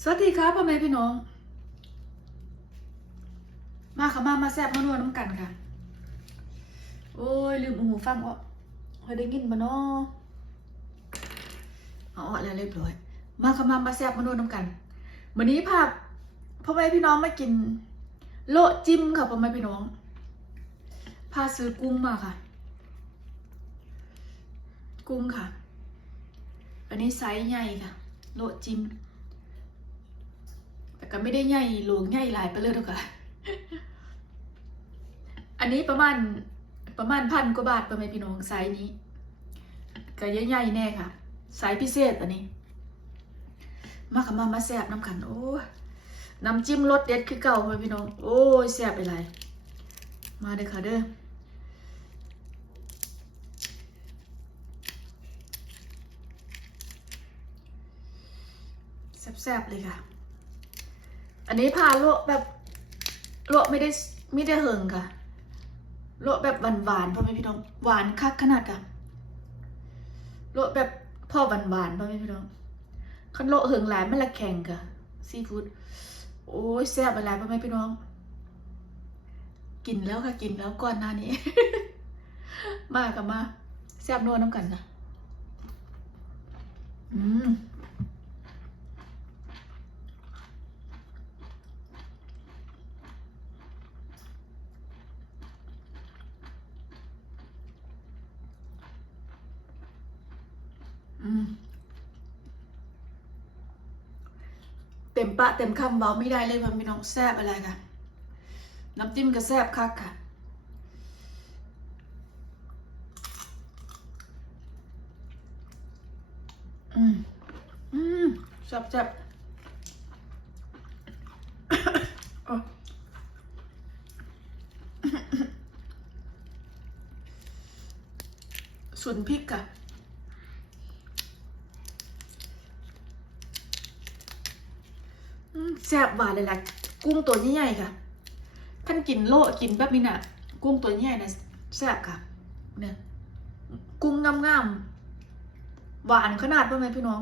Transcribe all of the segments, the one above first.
สวัสดีครับพ่อแม่พี่น้อง มาค่ะมามาแซ่บมานวดน้ำกันค่ะ โอ้ย ลืมหูฟังอะเคยได้ยินบ่เนาะเอาอะแล้วเรียบร้อย มาค่ะมามาแซ่บมานวดน้ำกันวันนี้พาพ่อแม่พี่น้องมากิน โลจิ้มค่ะพ่อแม่พี่น้อง พาซื้อกุ้งมาค่ะ กุ้งค่ะ อันนี้ไซส์ใหญ่ค่ะ โลจิ้ม ก็ไม่ได้ใหญ่หลวงใหญ่หลายไปเลยหรอกค่ะอันนี้ประมาณประมาณพันกว่าบาทประมาณพี่น้องไซส์นี้ ก็ใหญ่ๆแน่ค่ะไซส์พิเศษอันนี้ มาค่ะมามาแซ่บน้ำกันโอ้น้ำจิ้มรสเด็ดคือเก่าพ่อพี่น้อง โอ้ยแซ่บไปเลยมาเด้อค่ะเด้อแซ่บๆเลยค่ะ อันนี้พาโลวกแบบโลวกไม่ได้ไม่ได้เหิงค่ะโลวกแบบหวานๆพ่อแม่พี่น้องหวานคักขนาดค่ะโลวกแบบพ่อหวานๆพ่อแม่พี่น้องคันโลเหิงหลายมันละแข็งค่ะซีฟู้ดโอ้ยแซ่บอะไรพ่อแม่พี่น้อง กินแล้วค่ะกินแล้วก่อนหน้านี้ มากับมาแซ่บนัวน้ำกันค่ะอืม เต็มปะเต็มคำเว้าไม่ได้เลยว่าพี่น้องแซบอะไรค่ะน้ำจิ้มก็แซบคักค่ะอืมอืมแซบแซบส่วนพริกค่ะ อืม แซ่บหวานเลยล่ะกุ้งตัวใหญ่ๆค่ะท่านกินโลกินแบบนี้น่ะ กุ้งตัวใหญ่นะแซ่บค่ะ เนี่ย กุ้งงามๆหวานขนาดพ่อแม่พี่น้อง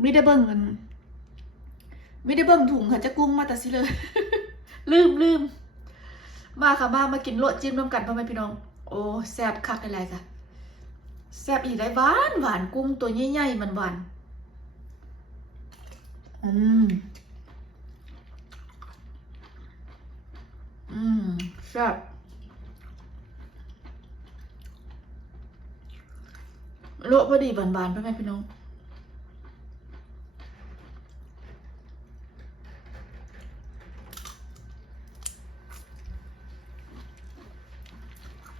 ไม่ได้เบิ่งกันไม่ได้เบิ่งถุงค่ะจะกุ้งมาแต่สิเลย ลืมลืมมาค่ะมามากินโลจิ้มน้ำกันพ่อแม่พี่น้อง โอ้แซ่บคักอะไรค่ะแซ่บอีกได้หวานหวานกุ้งตัวใหญ่ๆมันหวาน อืม อืมแซ่บโลพอดีบานๆพ่อแม่พี่น้อง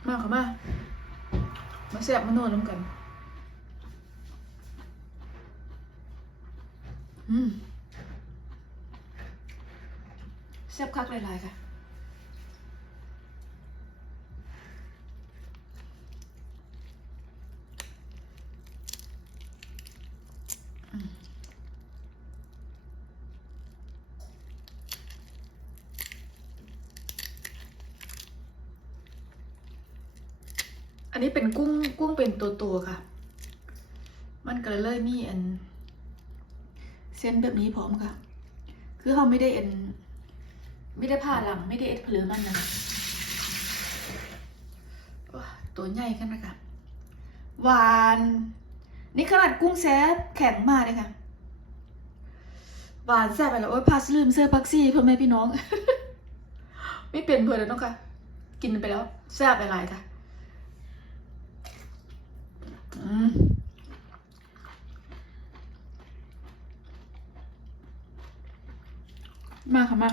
มาค่ะมา มาแซ่บมาโน่นน้ำกัน อืม แซ่บคักหลายๆค่ะอันนี้เป็นกุ้งกุ้งเป็นตัวๆค่ะ มันก็เลยมีอัน เส้นแบบนี้พร้อมค่ะ คือเขาไม่ได้เอ็น ไม่ได้ผ่าหลังไม่ได้เอ็ดเผลือมันนะตัวใหญ่กันนะคะหวาน นี่ขนาดกุ้งแซ่บแข็งมากเลยค่ะ หวานแซ่บไปแล้วโอ้ยพาสลืมเสื้อพักซี่พ่อแม่พี่น้อง ไม่เป็นเพื่อนแล้วนะค่ะ กินไปแล้วแซ่บไปหลายค่ะอืมมาค่ะมา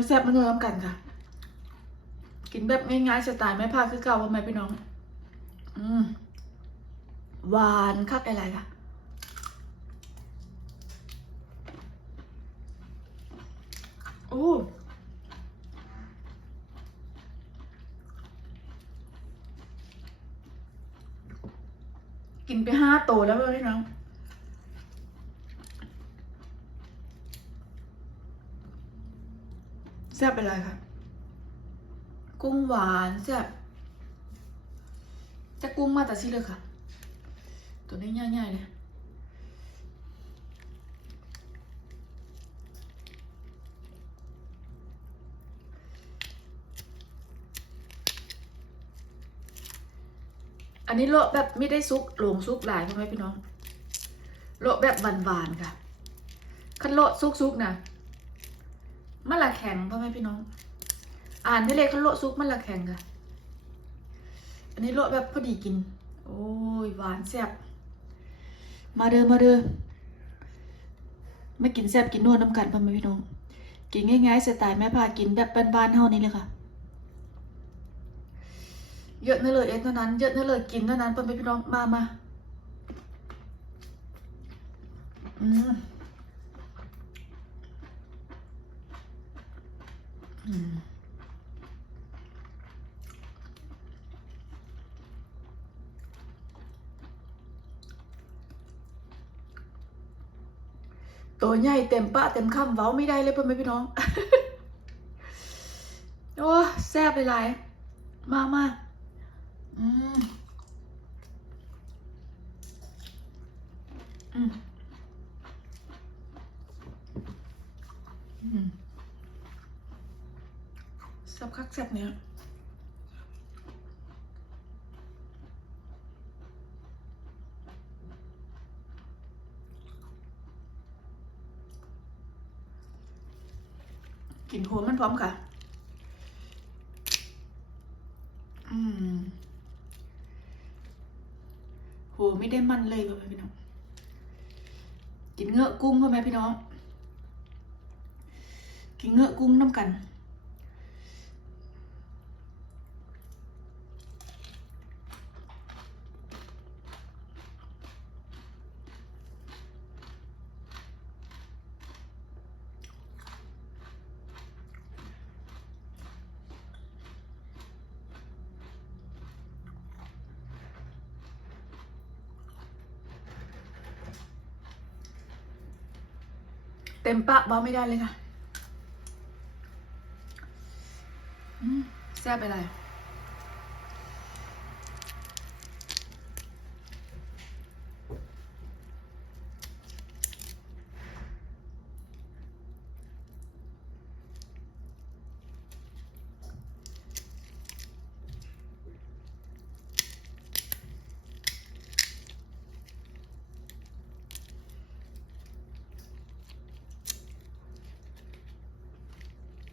มาแซ่บมาเนื้อกันค่ะ กินแบบง่ายๆสไตล์ไม่พลาดคือเก่าว่าไหมพี่น้อง อืมหวานคักอะไรค่ะโอ้กินไปห้าโตแล้วเลยน้อง ซ่บไปเลยค่ะกุ้งหวานแซ่บจะกุ้งมาแต่สิเลยค่ะ ตัวนี้ง่ายๆเลยอันนี้โลแบบไม่ได้ซุกหลงซุกหลายใช่ไหมพี่น้องโลแบบหวานๆค่ะคันโลซุกๆนะ มะละแข็งพ่อแม่พี่น้อง อ่านได้เลยคันโลซุกมะละแข็งค่ะ อันนี้โลแบบพอดีกิน โอ้ยหวานแซ่บ มาเด้อมาเด้อไม่กินแซ่บกินนวดน้ำกันพ่อแม่พี่น้อง กินง่ายๆสไตล์แม่พากินแบบบ้านๆเท่านี้เลยค่ะ เยอะนั่นเลยเองเท่านั้น เยอะนั่นเลยกินเท่านั้นพ่อแม่พี่น้องมามาอืม ใหญ่เต็มปะเต็มคำเว้าไม่ได้เลยพ่อแม่พี่น้อง โอ้แซ่บหลายๆมามาอืมอืมอืมแซ่บคักแซ่บเนี่ย กินหัวมันพร้อมค่ะ อืมโหไม่ได้มันเลยพ่อแม่พี่น้อง กินเงือกกุ้งพ่อแม่พี่น้อง กินเงือกกุ้งน้ำกัน เต็มปะเบาไม่ได้เลยค่ะแซ่บไปเลย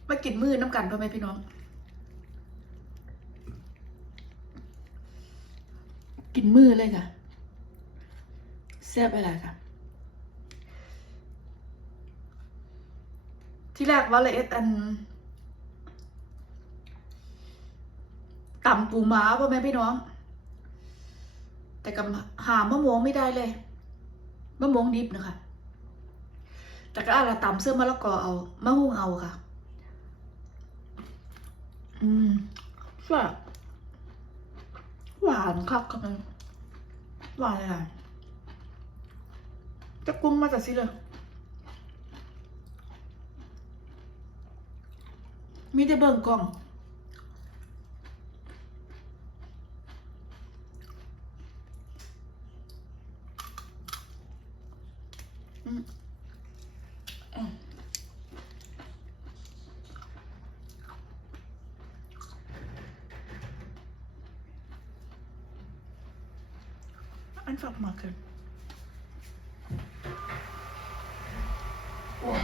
มากินมือน้ำกันพ่อแม่พี่น้อง กินมือเลยค่ะแซ่บไปเลยค่ะ ที่แรกว่าเลยเอ็ดอันต่ำปูม้าพ่อแม่พี่น้อง แต่กับหามะม่วงไม่ได้เลยมะม่วงดิบนะคะแต่ก็อาจจะตำเสื้อมะละกอเอามะฮุ่งเอาค่ะ อืมแซ่บหวานครับกับมันหวานเลยค่ะจะกุ้งมาจากสิเลย มีแต่เบิ่งกล่อง อืม Yapmakın. Oh.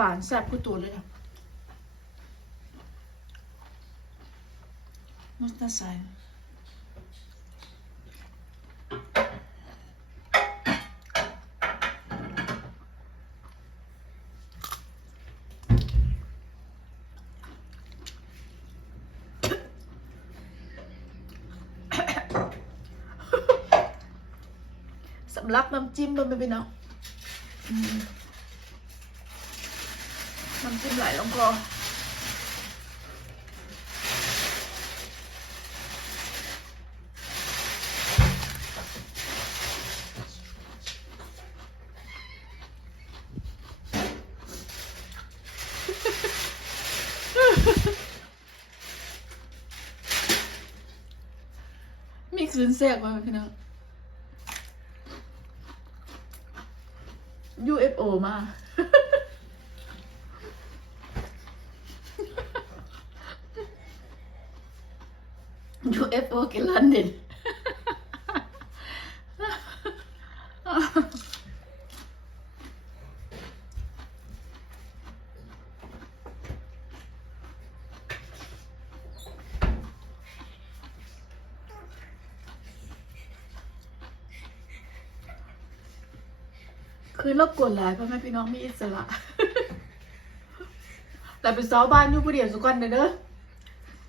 หวานแซ่บกูตัวเลยอะมุสตาไซสำลักน้ำจิ้มมันไปเนาะ น้ำจิ้มไหลลงคอมีคืนแทรกมาไหมพี่น้อง UFO มา UFO กินลันเด่นคือรบกวนหลายพ่อแม่พี่น้องมีอิสระ แต่เป็นสาวบ้านอยู่ผู้เดียวสุกันเด้อเด้อ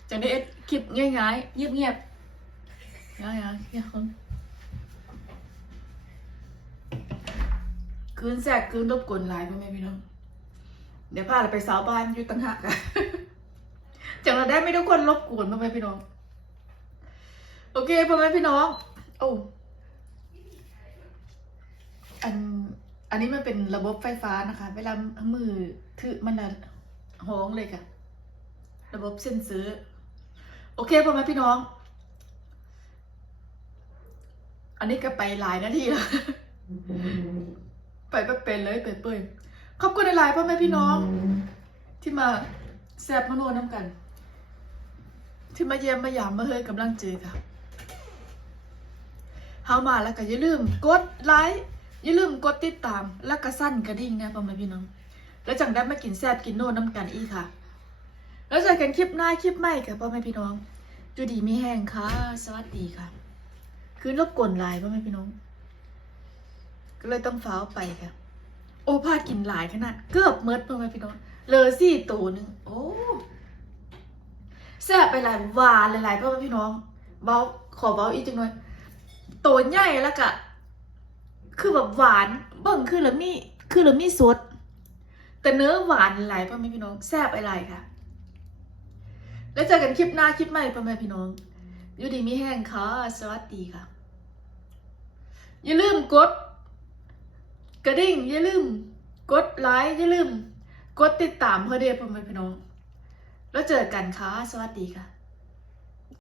จะได้เอ็ด คลิปง่ายๆเงียบๆง่ายๆเงียบๆคืนแสกคืนรบกวนหลายพ่อแม่พี่น้อง เดี๋ยวพาเราไปสาวบ้านอยู่ต่างหากอะจังเราได้ไม่ต้องคนรบกวนพ่อแม่พี่น้อง โอเคพ่อแม่พี่น้องโอ้อันอันนี้มันเป็นระบบไฟฟ้านะคะ เวลามือถือมันละหองเลยค่ะ ระบบเซ็นเซอร์ โอเคพ่อแม่พี่น้อง อันนี้ก็ไปหลายนาทีแล้ว ไปแบบเป็นเลยเปิดเปิดขอบคุณหลายพ่อแม่พี่น้อง ที่มาแซบมาโนวน้ำกัน ที่มาเยี่ยมมาหยามมาเฮยกำลังเจอค่ะเฮามาแล้วก็อย่าลืมกดไลค์อย่าลืมกดติดตาม แล้วก็สั้นกระดิ่งนะพ่อแม่พี่น้อง แล้วจังได้มากินแซบกินโน่นน้ำกันอีกค่ะ แล้วเจอกันคลิปหน้าคลิปใหม่ค่ะพ่อแม่พี่น้องจูดีมีแห้งค่ะ สวัสดีค่ะ คือรบกวนหลายพ่อแม่พี่น้อง ก็เลยต้องฟ้าวไปค่ะ โอ้พาดกินหลายขนาด เกือบเมิดพ่อแม่พี่น้องเลอสี่ตัวหนึ่งโอ้แซ่บไปหลายหวานหลายๆพ่อแม่พี่น้องเบาขอเบาอีกจังหน่อยตัวใหญ่แล้วก็คือแบบหวานเบิ่งคือละมีคือละมีสดแต่เนื้อหวานหลายพ่อแม่พี่น้องแซ่บอะไรค่ะ แล้วเจอกันคลิปหน้าคลิปใหม่พ่อแม่พี่น้องอยู่ดีมีแห้งค่ะ สวัสดีค่ะ อย่าลืมกด กระดิ่ง อย่าลืม กดไลค์อย่าลืม กดติดตามเพื่อเดียพ่อแม่พี่น้อง แล้วเจอกันค่ะ สวัสดีค่ะ